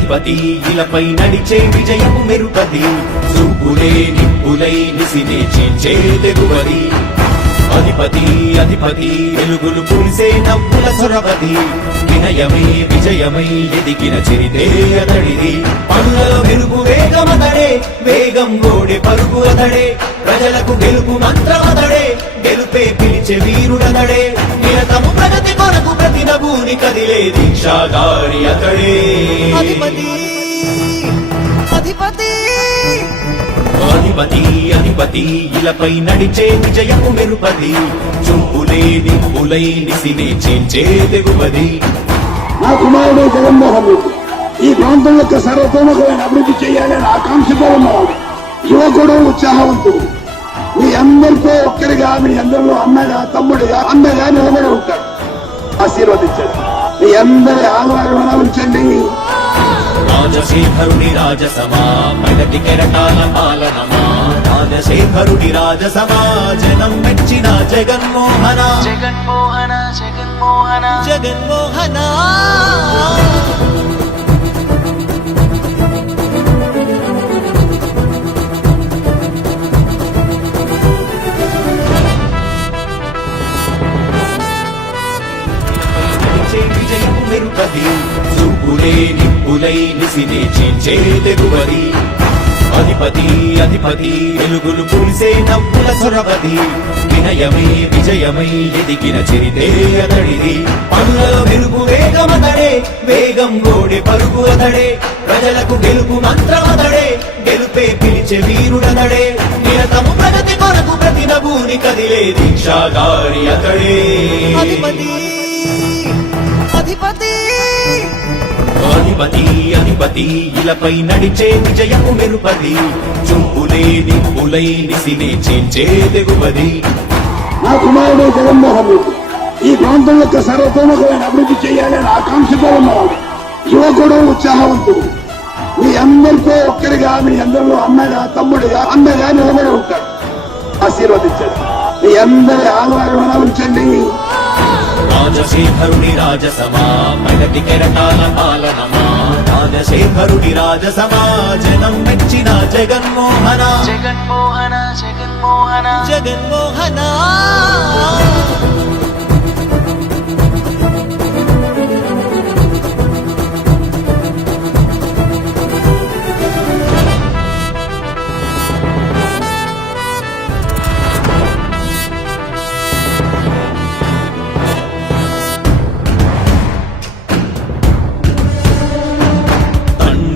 అధిపతి ఇలపై నడిచే విజయము మెరుపది. చూపులే నిప్పులై నిసినే చీల్చే తెగువది. అధిపతి అధిపతి వెలుగులు పులిసే నవ్వుల సొరవది. వినయమై విజయమై ఎదిగిన చిరితే అతడిది. పనుల వెలుగు వేగమతడే వేగం గోడె పరుగు అతడే. ప్రజలకు గెలుపు మంత్రమతడే గెలుపే పిలిచే వీరుడతడే. నిరతము ప్రగతి కొరకు ప్రతి నభూని కదిలే దీక్షాగారి అతడే. అధిపతి అధిపతి. అధిపతి అధిపతి ఇలపై నడిచే విజయము మెరుపది. చూపులే దింపులై నిసినే చేంచే తెగువది. నా కుమారుడు జగన్మోహన్ రెడ్డి ఈ ప్రాంతం యొక్క సర్వతోముఖమైన అభివృద్ధి చేయాలని ఆకాంక్షతో ఉన్నవాడు. యువకుడు ఉత్సాహవంతుడు. మీ అందరితో ఒక్కరిగా మీ అందరిలో అన్నగా తమ్ముడిగా అన్నగా నిలబడి ఉంటాడు ఆశీర్వదించండి. మీ అందరి ఆదరణ ఉంచండి. రాజశేఖరుడి రాజసమా ప్రగతి కెరటాల పాలనమా? రాజశేఖరుడి రాజసమా జనం మెచ్చిన జగన్మోహన? జగన్మోహన జగన్మోహన? జగన్మోహన? విజయము చూపులే నిప్పులై నిసిని చీల్చే తెగువది. అధిపతి అధిపతి వెలుగులు పులిసే నవ్వుల సొరవది. వినయమై విజయమై ఎదిగిన చిరితే అతడిది. పనుల వెలుగు వేగమతడే వేగం గోడె పరుగు అతడే. ప్రజలకు గెలుపు మంత్రమతడే గెలుపే పిలిచే వీరుడతడే. నిరతము ప్రగతి కొరకు ప్రతి నభూని కదిలే దీక్షాగారి అతడే. అధిపతి అధిపతి. అధిపతి అధిపతి ఇలపై నడిచే విజయము మెరుపది. చూపులే దింపులై నిసినే చేంచే తెగువది. నా కుమారుడు జగన్మోహన్ రెడ్డి ఈ ప్రాంతం యొక్క సర్వతోముఖమైన అభివృద్ధి చేయాలని ఆకాంక్షతో ఉన్నవాడు. యువకుడు ఉత్సాహవంతుడు. మీ అందరితో ఒక్కరిగా మీ అందరిలో అన్నగా తమ్ముడిగా అన్నగా నిలబడి ఉంటాడు. ఆశీర్వదించండి. మీ అందరి ఆదరణ ఉంచండి. రాజశేఖరుడి రాజసమా ప్రగతి కెరటాల పాలనమా? రాజశేఖరుడి రాజసమా జనం మెచ్చిన జగన్మోహన. జగన్మోహన జగన్మోహన. జగన్మోహన.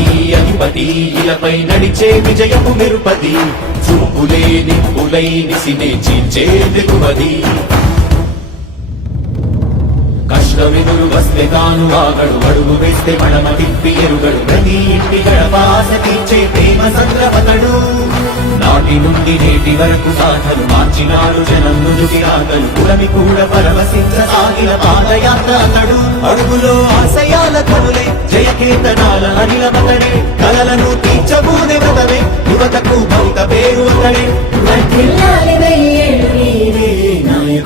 అధిపతి. అధిపతి ఇలపై నడిచే విజయపు మెరుపది. చూపులే నిప్పులై నిసినే చీచే దిగుమది కష్టమెదురు వస్తే తాను ఆగడు అడుగు వేస్తే మడమ తిప్పి ఎరుగడు. ప్రతి ఇంటి గడపాస తీర్చే ప్రేమ సంద్రపతడు. నాటి నుండి నేటి వరకు సాధలు మార్చినాడు జనం నుదుటి ఆకలు కులమి కూడా పరమసించ సాగిన పాదయాత్ర అతడు. అడుగులో ఆశయాల కనులే